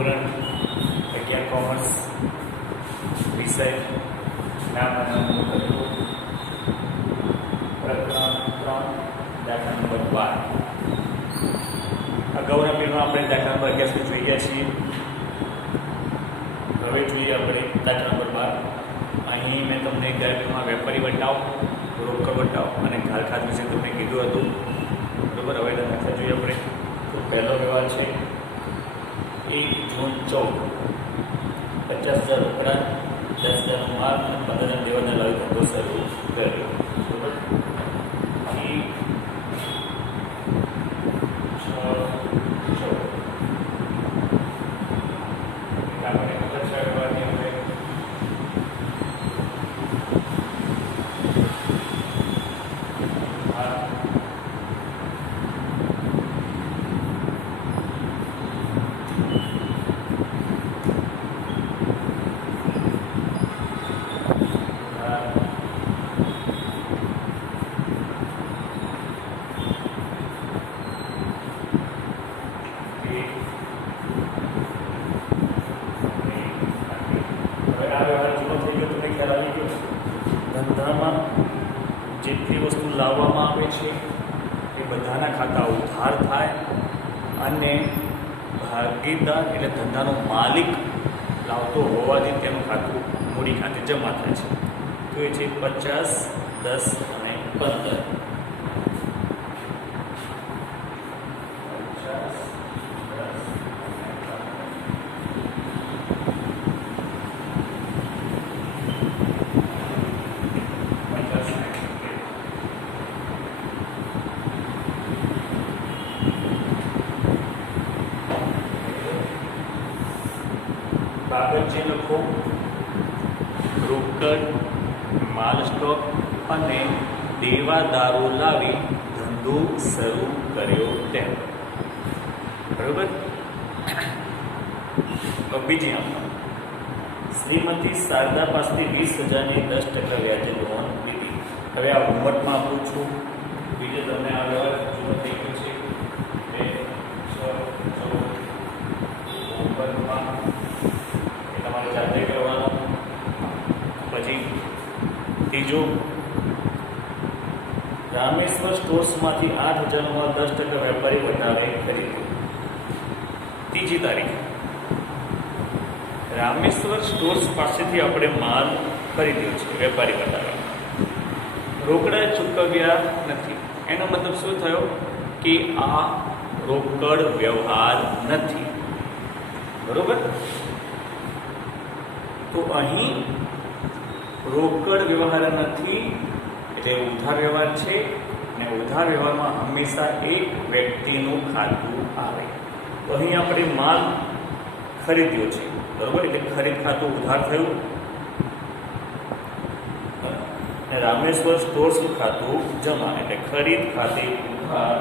ધોરણ 11 કોમર્સ વિષય નામ અને પ્રકરણ 3 દાખલા નંબર 12 અગાઉના પેજમાં આપણે દાખલા નંબર 11 સુધી જોઈ ગયા છીએ. હવે જોઈએ આપણે દાખલા નંબર 12. અહીં મેં તમને દાખલામાં વેપારી વટાવ, રોકડ વટાવ અને ઘાલખાત વિશે તમને કીધું હતું. બરાબર, હવે દાખલા જોઈએ આપણે. તો પહેલો વ્યવહાર છે 1 જૂન 14, 50,000 રોકડા, 10,000 માલ અને 15,000 દેવાના લાવી ધંધો શરૂ કર્યો. બરાબર, અહીં 6 આપણે ખબર છે વ્યવહારની આપણે ધંધામાં જેટલી વસ્તુ લાવવામાં આવે છે એ બધાના ખાતા ઉધાર થાય અને ભાગીદાર એટલે ધંધાનો માલિક લાવતો હોવાથી તેનું ખાતું મૂડી ખાતે જમા થાય છે. તો એ છે 50, 10 અને 15. બાબતજી લખો રોકડ, માલ સ્ટોક અને દેવાદારો લાવી ધંધો શરૂ કર્યો તેમ. બરોબર. બીજી આપણે શ્રીમતી શારદા પાસેથી 20,000ની 10% વ્યાજે લોન લીધી. હવે આ હોમવર્કમાં આપું છું. બીજે તમને આ વ્યવહાર જુઓ થઈ ગયો છે 2, 6, 14 હોમવર્કમાં તમારે જાતે કરવાનો. પછી ત્રીજો, રામેશ્વર સ્ટોર્સમાંથી 8,000નો માલ 10% વેપારી વધારે ખરીદ્યો. ત્રીજી તારીખ, રામેશ્વર સ્ટોર્સ પાસેથી આપણે માલ ખરીદ્યો છે વેપારી વધારે, રોકડા ચૂકવ્યા નથી. એનો મતલબ શું થયો કે આ રોકડ વ્યવહાર નથી. બરોબર. તો અહીં રોકડ વ્યવહાર નથી એટલે ઉધાર વ્યવહાર છે, અને ઉધાર વ્યવહારમાં હંમેશા એક વ્યક્તિનું ખાતું આવે. તો અહીં આપણે માલ ખરીદ્યો છે. બરોબર, એટલે ખરીદ ખાતું ઉધાર થયું અને રામેશ્વર સ્ટોર્સ ખાતું જમા એટલે ખરીદ ખાતે ઉધાર.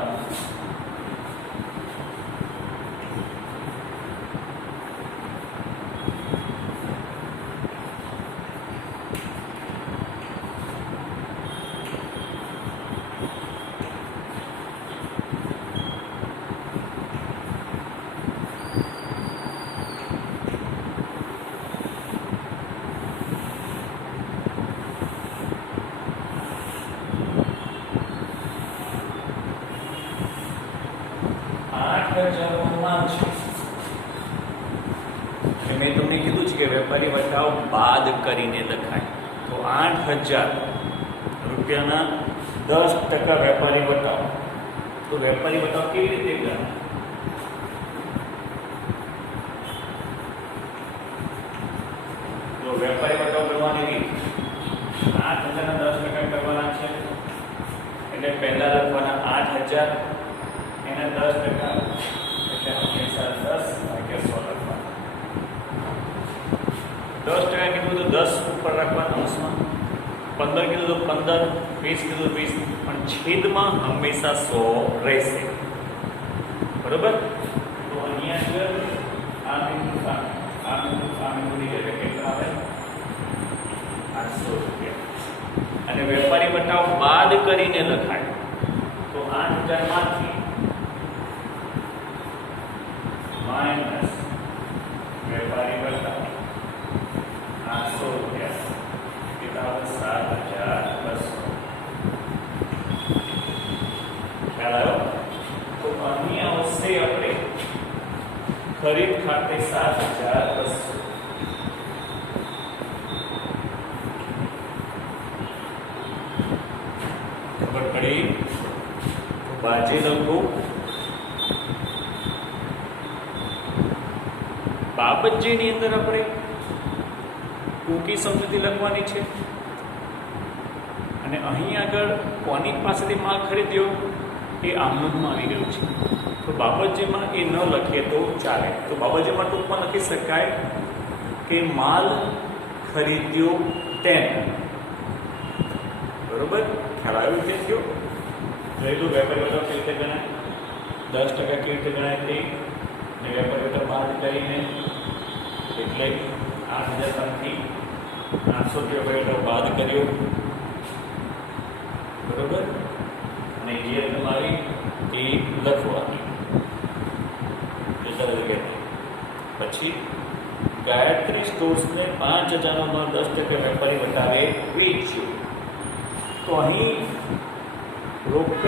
મેં તમને કીધું છે કે વેપારી વટાવ બાદ કરીને લખાય. તો 8,000 રૂપિયાના 10% વેપારી વટાવ. તો વેપારી વટાવ કેવી રીતે ગણાય? તો વેપારી વટાવ કરવાની રીત 8,000ના 10% કરવાના છે. એટલે પહેલા લખવાના 8,000, એના 10% એટલે હંમેશા 10/100 લખવાના. 10% કીધું તો 10 ઉપર રાખવાના અંશમાં, 15 કીધું તો 15, 20 કીધું તો 20, પણ છેદમાં હંમેશા 100 રહેશે. બરોબર. તો અહીંયા આગળ આ બિંદુની જગ્યાએ કેટલા આવે? 800 રૂપિયા. અને વેપારી વટાવ બાદ કરીને લખાય. તો 8,000 માંથી વેપારી વટાવ 800 રૂપિયા, કેટલા આવે? 7,200. ખ્યાલ આવ્યો? તો અહીં આવશે આપણે ખરીદ ખાતે 7,200. ખબર પડી? તો બાજે લખો બાબતજીની અંદર આપણે ટૂંકી સમજૂતી લખવાની છે અને અહીં આગળ કોની પાસેથી માલ ખરીદ્યો એ આમનોંધમાં આવી ગયું છે. તો બાબતજીમાં એ ન લખીએ તો ચાલે. તો બાબતજીમાં ટૂંકમાં લખી શકાય કે માલ ખરીદ્યો તેને. બરોબર? ખ્યાલ આવ્યો વિદ્યાર્થીઓ? જોયેલું વેપારી વટાવ કેવી રીતે ગણાય, 10% કેવી રીતે ગણાય તે, ને વેપારી વટાવ બાદ કરીને એટલે 8,000 800 વેપારી બાદ કર્યો. બરોબર? અને જે તમારી એ લખવાની પછી ગાયત્રી સ્ટોર્સને 5,000નો માલ 10% વેપારી વટાવે વેચ્યો. તો અહીં રોકડ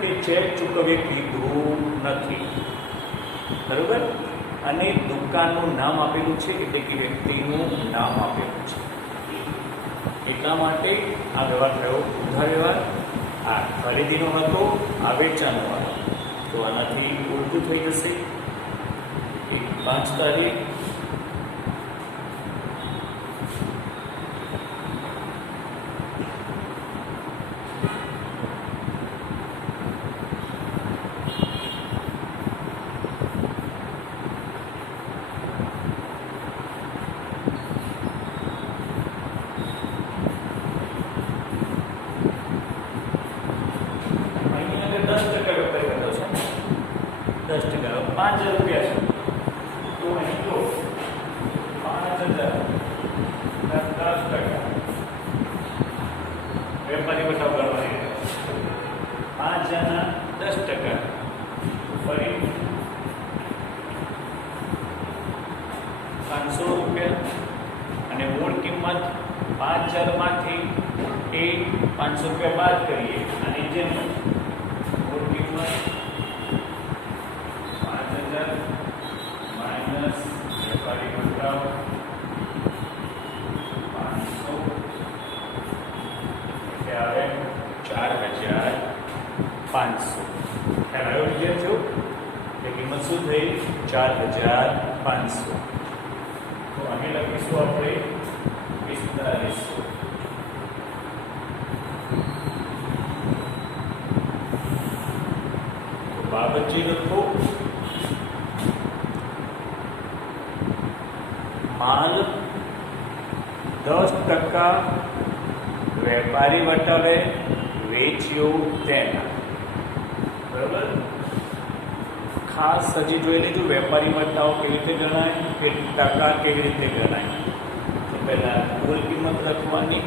કે ચેક ચૂકવીએ કીધું નથી. બરોબર? અને દુકાનનું નામ આપેલું છે એટલે કે વ્યક્તિનું નામ આપેલું છે. એટલા માટે આ વ્યવહાર થયો ઉધાર વ્યવહાર. આ ખરીદીનો હતો, આ વેચાણનો હતો. તો આનાથી ઉલટું થઈ જશે. 5 તારીખ વેપારી વટાવ કરવાની 5,000ના 10%. ફરી 500 રૂપિયા અને મૂળ કિંમત 5,000માંથી એ 500 રૂપિયા બાદ કરીએ અને જેમ મૂળ કિંમત 5,000 માઇનસ વેપારી વટાવ 500 આવે 4,500. ખ્યાલ આવ્યો વિદ્યાર્થીઓ? એ કિંમત શું થઈ? 4,500. તો અહીં લખીશું આપણે 4500. તો બાબતજી લખો માલ 10% વેપારી વટાવે વેચ્યો તેના. બરાબર? ખાસ હજી જોઈ લીધું વેપારી વટાવ કેવી રીતે ગણાય કે ટકા કેવી રીતે ગણાય. તો પહેલાં કુલ કિંમત લખવાની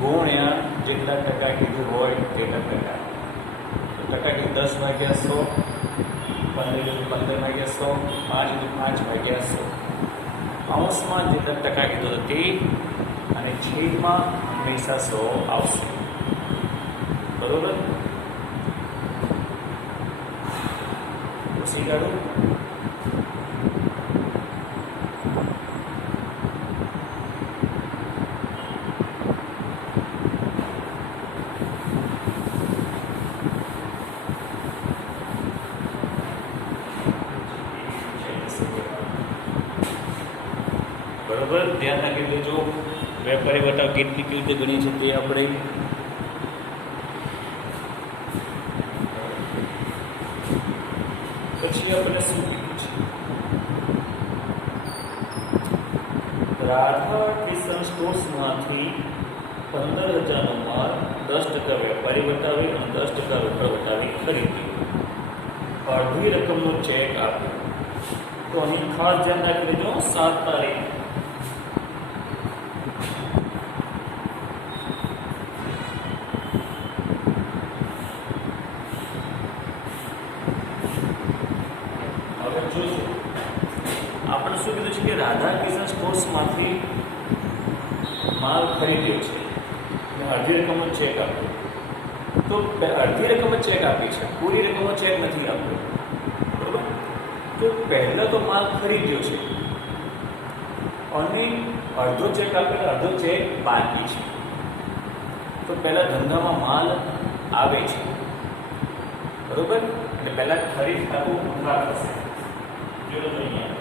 ગુણ્યા જેટલા ટકા કીધું હોય તેટલા ટકા. તો ટકા કીધું 10/100, 15/100, 5/100. અંશમાં જેટલા ટકા કીધું તે અને છેદમાં હંમેશા 100 આવશે. બરોબર? પછી કાઢો બરોબર. ધ્યાન રાખી દેજો વેપારી વટાવ કેટલી કેવી રીતે ગણી છે તે આપણે પછી આપણે શું કીધું છે? રાધા કિશન સ્ટોર્સમાંથી 15,000નો માલ 10% વેપારી વટાવી અને 10% રોકડ વટાવી ખરીદ્યો. અડધી રકમનો ચેક આપ્યો. તો અહીં ખાસ ધ્યાન રાખી લેજો 7 તારીખ. આપણે શું કીધું છે કે રાધા કિશન સ્ટોર્સમાંથી માલ ખરીદ્યો છે અને અડધી રકમનો ચેક આપ્યો, તો અડધી રકમ ચેક આપી છે, પૂરી રકમનો ચેક નથી આપ્યો, બરાબર? તો પહેલાં તો માલ ખરીદ્યો છે અને અડધો ચેક આપેલો, અડધો ચેક બાકી છે. તો પહેલાં ધંધામાં માલ આવે છે, બરાબર? એટલે પહેલાં ખરીદ ખાતું ઉધાર થશે. જો અહીંયા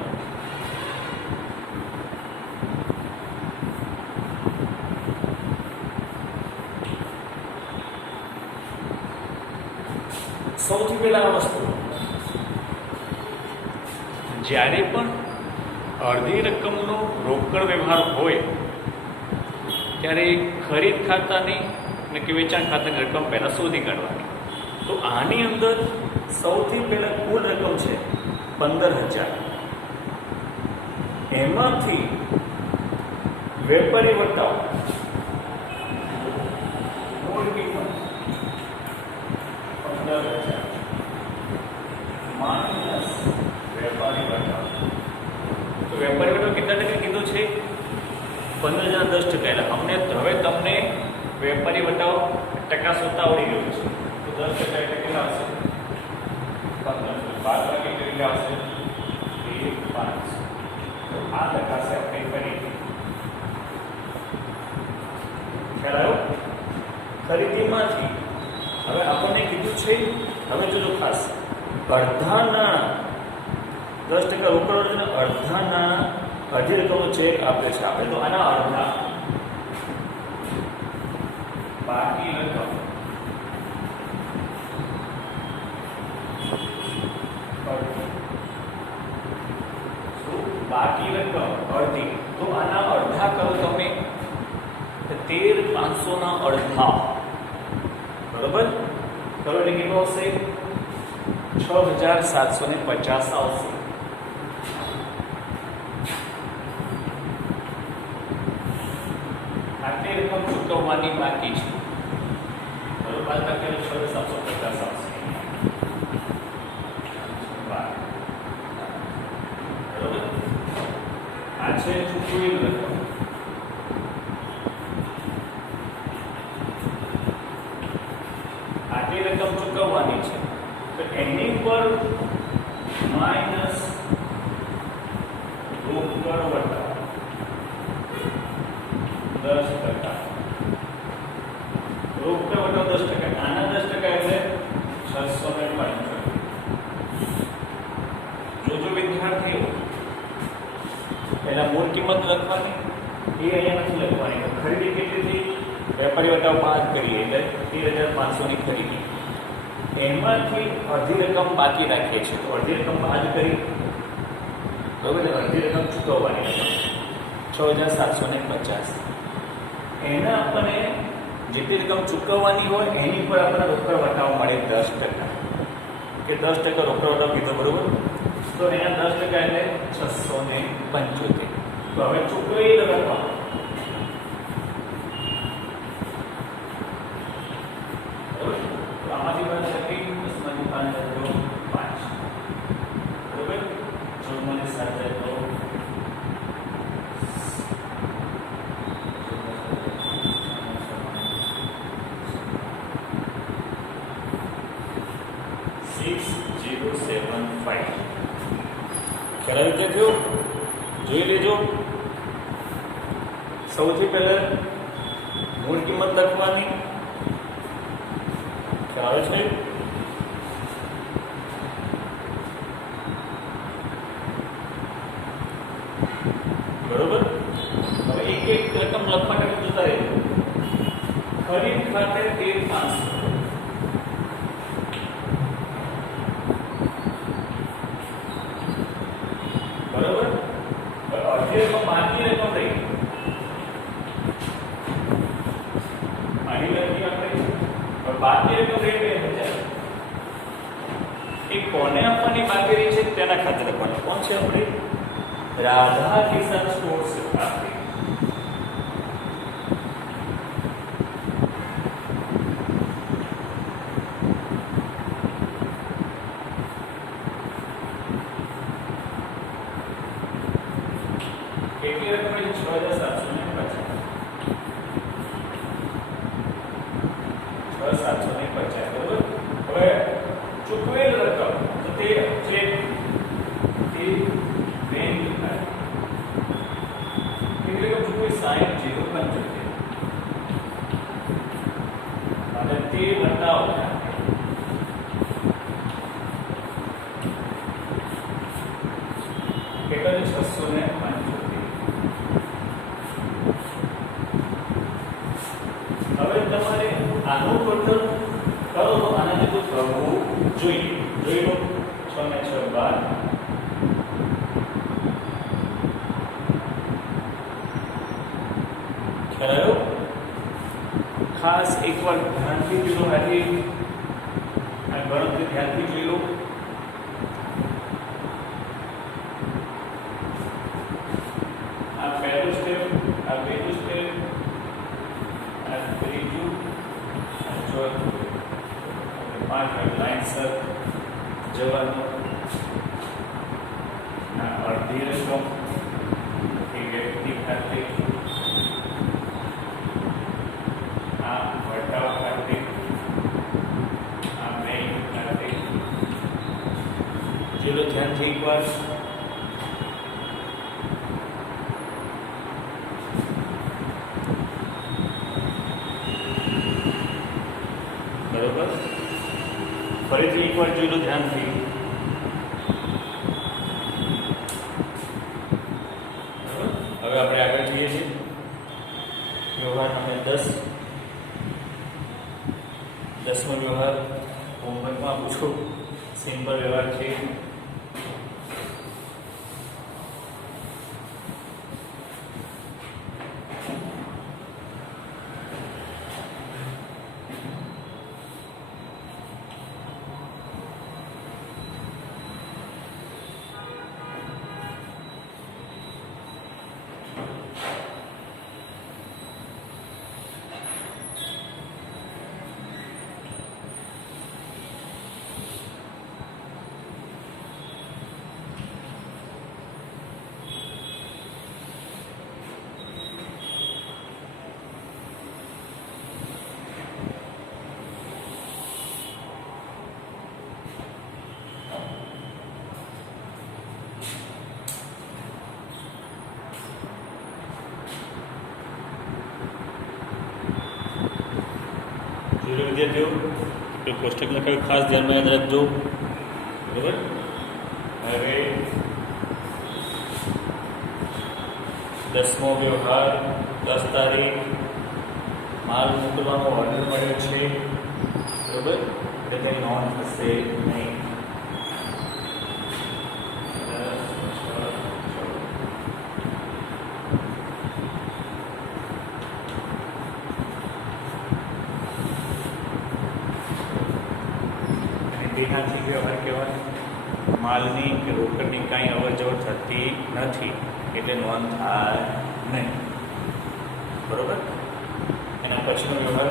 સૌથી પહેલા આ વસ્તુ, જ્યારે પણ અડધી રકમનો રોકડ વ્યવહાર હોય ત્યારે ખરીદ ખાતાની અને કે વેચાણ ખાતાની રકમ પહેલાં શોધી કાઢવાની. તો આની અંદર સૌથી પહેલાં કુલ રકમ છે 15,000. એમાંથી વેપારી વટાવ મૂળ કિંમત 15,000 માઇનસ વેપારી વટાવ. તો વેપારી વટાવ કેટલા ટકા કીધું છે? 15,000 10%. એટલે અમને હવે તમને વેપારી વટાવ ટકા શોધતા આવડી ગયું છે. તો 10% એટલે કેટલા આવશે? 15. બાદ બાકી કેટલા આવશે? 5. તો આ ટકા છે આપણે ફરી ખ્યાલ આવ્યો? ખરીદીમાંથી હવે આપણને કીધું છે, હવે જોજો ખાસ, અડધા નાણાં 10% રોકડ અને અડધા નાણાં અડધી રકમનો ચેક આપે છે આપણે. તો આના અડધા બાકી રકમ બાકી રકમ અડધી. તો આના અડધા કરો તમે 13,500 ના અડધા, બરોબર? કરો એટલે કેટલો આવશે? 6,750 આવશે. આટલી રકમ ચૂકવવાની બાકી છે, બરોબર? બાદ બાકી 6,750 આવશે. બરોબર? આ છે ચૂકવેલ રકમ. આટલી રકમ ચૂકવવાની છે, તો એની પર માઇનસ રોકડ વટાવ 10%. રોકડ વટાવ 10%. આના 10% એટલે 675. જો વિદ્યાર્થીઓ પહેલા મૂળ કિંમત લખવાની, એ અહીંયા નથી લખવાની. ખરીદી કેટલી થઈ? વેપારી વટાવ 5 કરીએ એટલે 13,500 ની ખરીદી. એમાંથી અડધી રકમ બાકી રાખીએ છીએ, તો અડધી રકમ બાદ કરી, બરાબર? અડધી રકમ ચૂકવવાની રકમ 6,750. એના આપણને જેટલી રકમ ચૂકવવાની હોય એની પર આપણને રોકડ વટાવ મળે 10%, કે 10% રોકડ વટાવ કીધો, બરોબર? તો અહીંયા 10% એટલે 675. તો હવે ચૂકવેલ રકમ આમાંથી બને શકે 10માંથી 5, બરોબર? 14 સાથે તો 6075. કરાવી કે થયું? જોઈ લેજો. સૌથી પહેલા મૂળ કિંમત લખવાની, ખ્યાલ છે? બરોબર? હવે એક એક રકમ લખવા માટે જોતા રહેજો. ખરીદ ખાતે 13,500, બરોબર? અડધી રકમ બાકી રકમ રહી, આની લખી આપણે. બાકી રકમ રહી 2,000. એ કોને આપવાની બાકી રહી છે તેના ખાતે લખવાનું. કોણ છે આપણે? રાધા કિશન સ્ટોર્સ ખાતે. કેટલી રકમ છે? 6,750. 6,750 બરોબર. હવે ચૂકવેલ રકમ તો તે ચેક તે બેંક કેટલી રકમ ચૂકવી? 60,075 અને તે બતાવો કેટલા છે? 675. હવે તમારે આનું ટોટલ કરો તો આના જેટલું થવું જોઈએ. જોઈ લો 6 ને 6 12. ખ્યાલ ખાસ એકવાર ધ્યાનથી જોઈ લો. આથી આ ગણતરી ધ્યાનથી જોઈ લો. આ પહેલું સ્ટેપ, આ બીજું સ્ટેપ, આ ત્રીજું, આ ચોથું. 5 લાઈનસર જવાનું. આ અડધી રકમ એ વ્યક્તિ ખાતે, આ વટાવ ખાતે, આ બેંક ખાતે. જેલો ધ્યાનથી એકવાર બરોબર. ફરીથી એકવાર જોઈ લો ધ્યાનથી. હવે આપણે આગળ જોઈએ છીએ. વ્યવહાર નંબર 10. 10મો વ્યવહાર હોમવર્કમાં પૂછો. સિમ્પલ વ્યવહાર છે. વિદ્યાર્થીઓ એ કોષ્ટક લખાયું ખાસ ધ્યાનમાં યાદ રાખજો. બરાબર. હવે 10મો વ્યવહાર 10 તારીખ માલ મોકલવાનો ઓર્ડર મળ્યો છે. બરાબર. એટલે કંઈ નોંધ થશે નહીં. દેહાતી વ્યવહાર કહેવાય. માલની કે રોકડની કાંઈ અવર જવર થતી નથી એટલે નોંધ થાય નહીં. બરોબર. એના પછીનો વ્યવહાર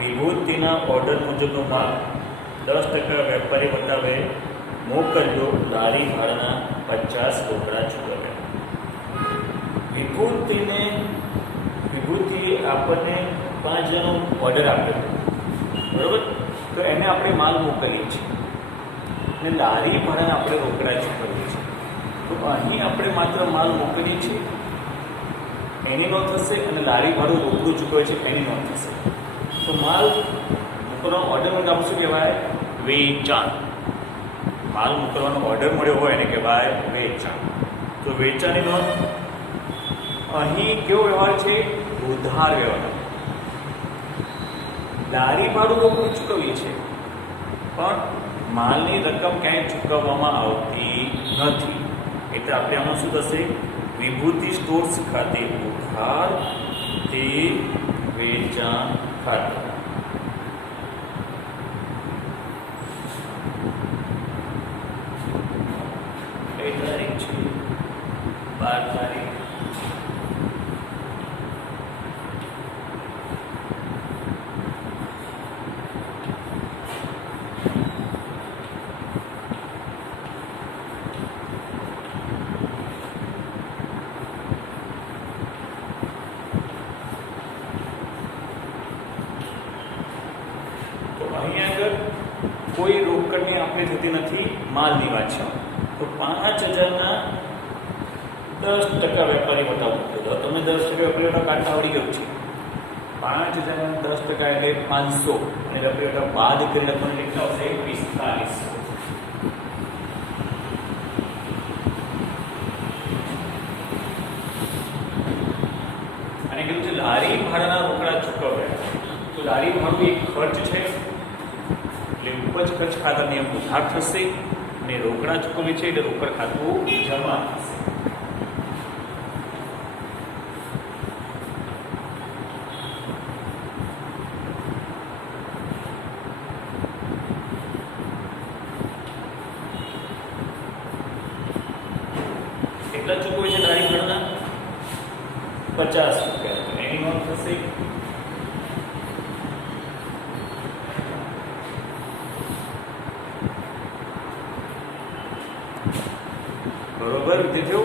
વિભૂતિના ઓર્ડર મુજબનો માલ 10% વેપારી બતાવે મોકલજો. લારી ભાડાના 50 રોકડા ચૂકવ્યા. વિભૂતિ આપણને 5 જણનો ઓર્ડર આપ્યો. બરોબર. તો એને આપણે માલ મોકલીએ છીએ અને લારી ભાડાને આપણે રોકડા ચૂકવીએ છીએ. તો અહીં આપણે માત્ર માલ મોકલીએ છીએ એની નોંધ થશે અને લારી ભાડું રોકડું ચૂકવે છે એની નોંધ થશે. તો માલ મોકલવાનો ઓર્ડરનું નામ શું કહેવાય? વેચાણ. માલ મોકલવાનો ઓર્ડર મળ્યો હોય એને કહેવાય વેચાણ. તો વેચાણની નોંધ. અહીં કેવો વ્યવહાર છે? ઉધાર વ્યવહાર. લારી ભાડું રોકડું ચૂકવીએ છીએ પણ માલની રકમ ક્યાંય ચૂકવવામાં આવતી નથી. એટલે આપણે આમાં શું થશે? વિભૂતિ સ્ટોર્સ ખાતે ઉધાર તે વેચાણ ખાતે. કઈ તારીખ છે? 12 તારીખ. થતી નથી માલની વાત છે. તો 5000ના 10% વેપારી વટાવ મૂકી દો. તમે 10% વેપારી વટાવ કાઢતા આવડી ગયું છે. 5000ના 10% એટલે 500 અને વેપારી વટાવ બાદ કરીને આપણને કેટલા આવશે? 4500. અને કીધું છે લારી ભાડાના રોકડા ચૂકવ્યા. તો લારી ભાડું એક ખર્ચ છે એટલે ઉપજ ખર્ચ ખાતા નિયમ ઉધાર થશે અને રોકડા ચૂકવી છે એટલે રોકડ ખાતું જમા થશે. કેટલા ચૂકવે છે લારી ભાડાના? 50 રૂપિયા. એની નોંધ થશે. બરોબર વિદ્યાર્થીઓ,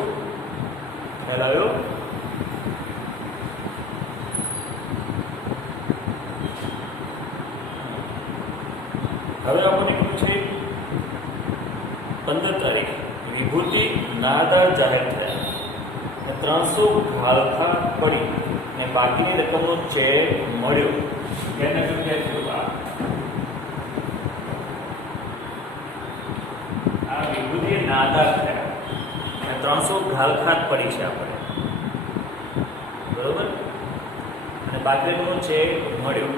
ખ્યાલ આવ્યો? હવે આપણને કીધું છે 15 તારીખ વિભૂતિ નાદાર જાહેર થયા, 300 ઘાલખા પડી અને બાકીની રકમનો ચેક મળ્યો. આ વિભૂતિ નાદાર થયા અને 300 ઘાલખાત પડી છે આપણે, બરોબર, અને બાકી રકમનો ચેક મળ્યો.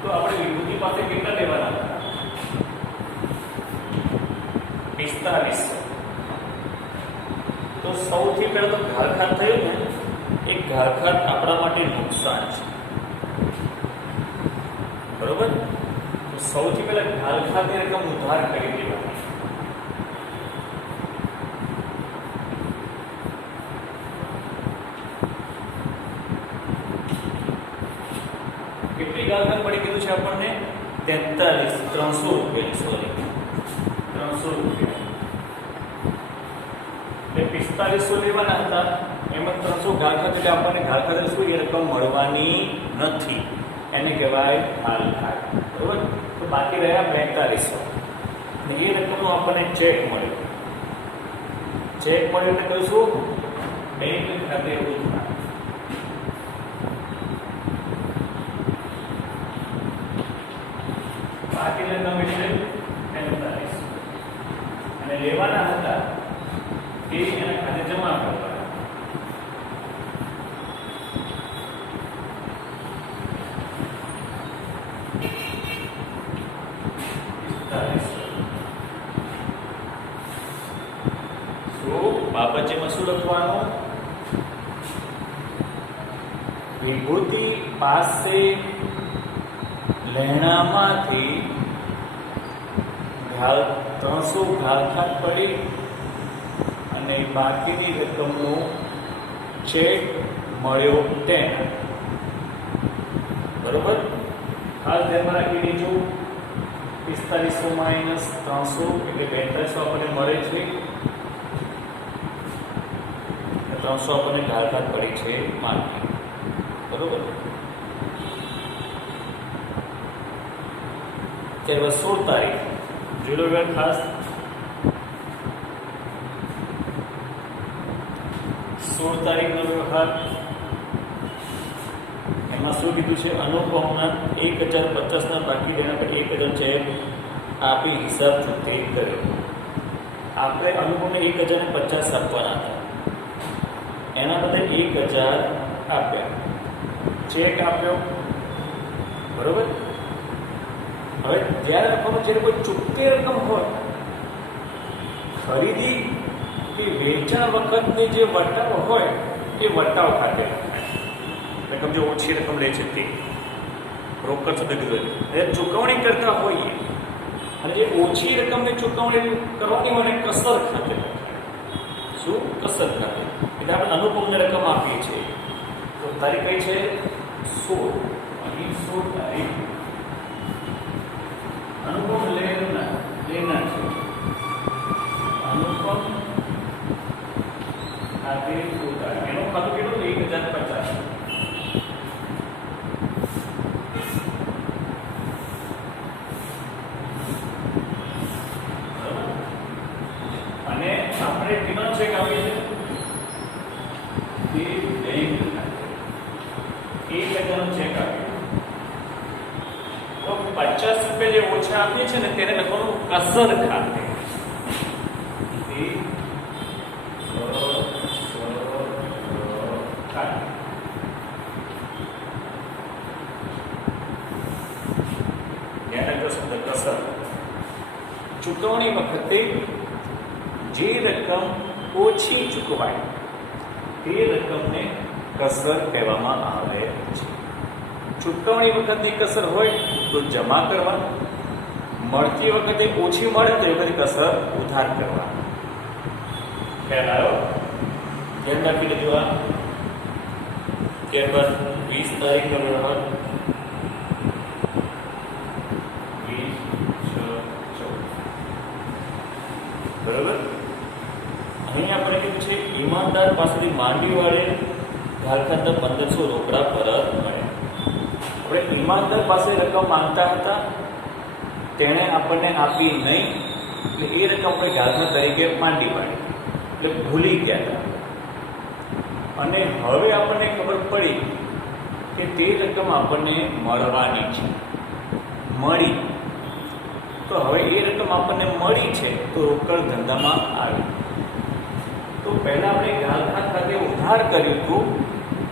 તો આપણે વિભૂતિ પાસે કેટલા લેવાના હતા? 4500. તો સૌથી પહેલા તો ઘાલખાત થયું ને, એ ઘાલખાત આપણા માટે નુકસાન છે, બરોબર. તો સૌથી પહેલા ઘાલખાતની રકમ ઉધાર કરી દેવાની. કેટલી ઘાલખાત પડી કીધું છે આપણને? 300 રૂપિયા. સોરી, 300 રૂપિયા. 4500 લેવાના હતા, એમાં 300 ઘાલખાત એટલે આપણને ઘાલખાત શું એ રકમ મળવાની નથી, એને કહેવાય ઘાલખાત, બરોબર. તો બાકી રહ્યા 4500 અને એ રકમનો આપણને ચેક મળ્યો. ચેક મળ્યો એટલે કહીશું બેંક ખાતે ઉધાર. બાકી રકમ એટલે 4500 અને લેવાના હતા એ એના ખાતે જમા કરવા. બાબતમાં શું લખવાનું? વિભૂતિ પાસે લેણામાંથી 300 ઘાલખાત પડી અને બાકીની રકમનો ચેક મળ્યો તેને, બરોબર. ખાસ ધ્યાનમાં રાખી દેજો, 4500 માઇનસ 300 એટલે 4200 આપણને મળે છે, 300 આપણને ઘાલખાત પડી છે માર્કેટ, બરોબર. ત્યારબાદ 16 તારીખ જોઈ લો ખાસ. 16 તારીખનો વ્યવહાર, એમાં શું કીધું છે? અનુપમના 1050ના બાકી દેના પર 1000 ચેક આપી હિસાબ છૂટી કર્યો. આપણે અનુપમને 1050 આપવાના હતા, એના બદલે 1000 આપ્યા, ચેક આપ્યો, બરોબર. હવે જ્યારે આપણને જ્યારે કોઈ ચૂકતી રકમ હોય, ખરીદી કે વેચાણ વખતની જે વટાવ હોય એ વટાવ ખાતે રકમ જે ઓછી રકમ લે છે તે રોકડ સુધી કીધું. ચૂકવણી કરતા હોઈએ અને જે ઓછી રકમની ચૂકવણી કરવાની હોય કસર ખાતે. શું? કસર ખાતે. એટલે આપણે અનુપમને રકમ આપીએ છીએ. તો તારીખ કઈ છે? 16. અહીં 16 તારીખ અનુપમ લેના છે. અનુપમ ખાતે એનું ખાતું કેટલું? 1050. આપણે ડિમાન્ડ ચેક આપીએ છીએ તે બેંક ખાતે 1,000 નો ચેક આપ્યો તો 50 રૂપિયા જે ઓછા આપીએ છે ને તેને લખવાનું કસર ખાતે ચૂકવણી વખતે જે રકમ ઓછી ચૂકવાય તે રકમને કસર કહેવામાં આવે છે. ચૂકવણી વખતની કસર હોય તો જમા કરવા, મળતી વખતે ઓછી મળે તો એ વખતે કસર ઉધાર કરવા. ખ્યાલ આવ્યો? ધ્યાન રાખી લેજો. આ ત્યારબાદ 20 તારીખનો વ્યવહાર 20/6/14 બરોબર. અહીં આપણે કીધું છે ઈમાનદાર પાસેથી માંડી વાળે ઘાલખાતર 1500 રોકડા પરત મળે. આપણે ઈમાનદાર પાસે રકમ માંગતા હતા, તેણે આપણને આપી નહીં, એટલે એ રકમ આપણે ઘાલખાતર તરીકે માંડી વાળી એટલે ભૂલી ગયા હતા. અને હવે આપણને ખબર પડી કે તે રકમ આપણને મળવાની છે, મળી. તો હવે એ રકમ આપણને મળી છે તો રોકડ ધંધામાં આવી. તો પહેલા આપણે ઘાલખાત ખાતે ઉધાર કર્યું હતું,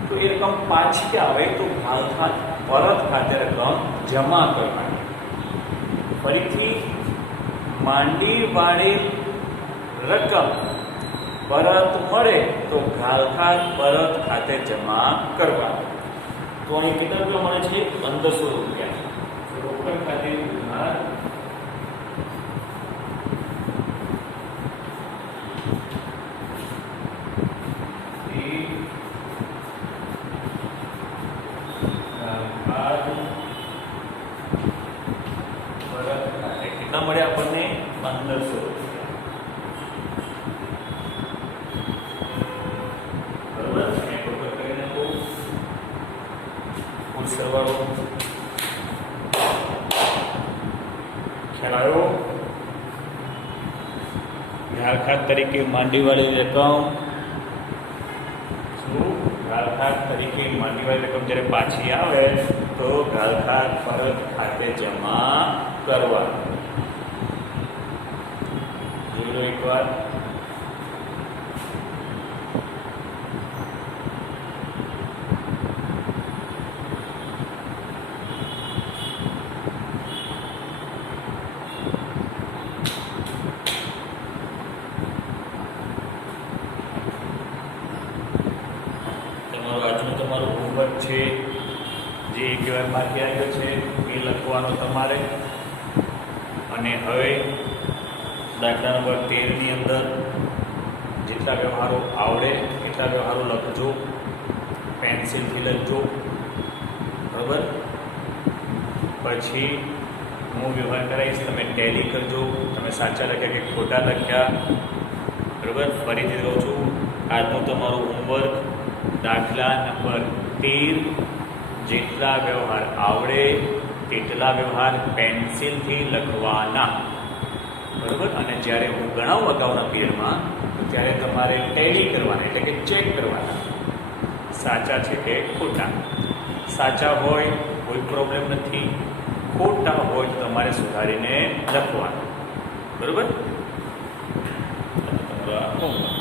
તો એ રકમ પાછી આવે તો ઘાલખાત પરત ખાતે રકમ જમા કરવાની. ફરીથી માંડી વાળી રકમ પરત મળે તો ઘાલખાત પરત ખાતે જમા કરવા. તો અહીં કેટલા રૂપિયા મળે છે? 1500 રૂપિયા. રોકડ ખાતે ઉધાર કેટલા મળે આપણને? 1500 રૂપિયા. બરોબર. અને ટોટલ કરી નાખો. કુલ સરવાળો ખ્યાલ આવ્યો? ઘાલખાત તરીકે માંડીવાળી રકમ ઘાલખાત તરીકે માંડીવાળી રકમ જ્યારે પાછી આવે તો ઘાલખાત પરત ખાતે જમા કરવા. જોઈ લો એકવાર. તમારું હોમવર્ક છે જે એકવાર બાકી આવ્યો છે એ લખવાનું તમારે. અને હવે દાખલા નંબર 13 ની અંદર જેટલા વ્યવહારો આવડે એટલા વ્યવહારો લખજો, પેન્સિલથી લખજો. બરાબર. પછી હું વ્યવહાર કરાવીશ, તમે ટેલી કરજો. તમે સાચા લખ્યા કે ખોટા લખ્યા. બરાબર. ફરીથી કહું છું, આજનું તમારું હોમવર્ક દાખલા નંબર 13 જેટલા વ્યવહાર આવડે તેટલા વ્યવહાર પેન્સિલથી લખવાના. બરાબર. અને જ્યારે હું ગણાવું અગાઉના પીરિયડમાં ત્યારે તમારે ટેલી કરવાના, એટલે કે ચેક કરવાના સાચા છે કે ખોટા. સાચા હોય કોઈ પ્રોબ્લેમ નથી, ખોટા હોય તો તમારે સુધારીને લખવાનું. બરાબર. તમારો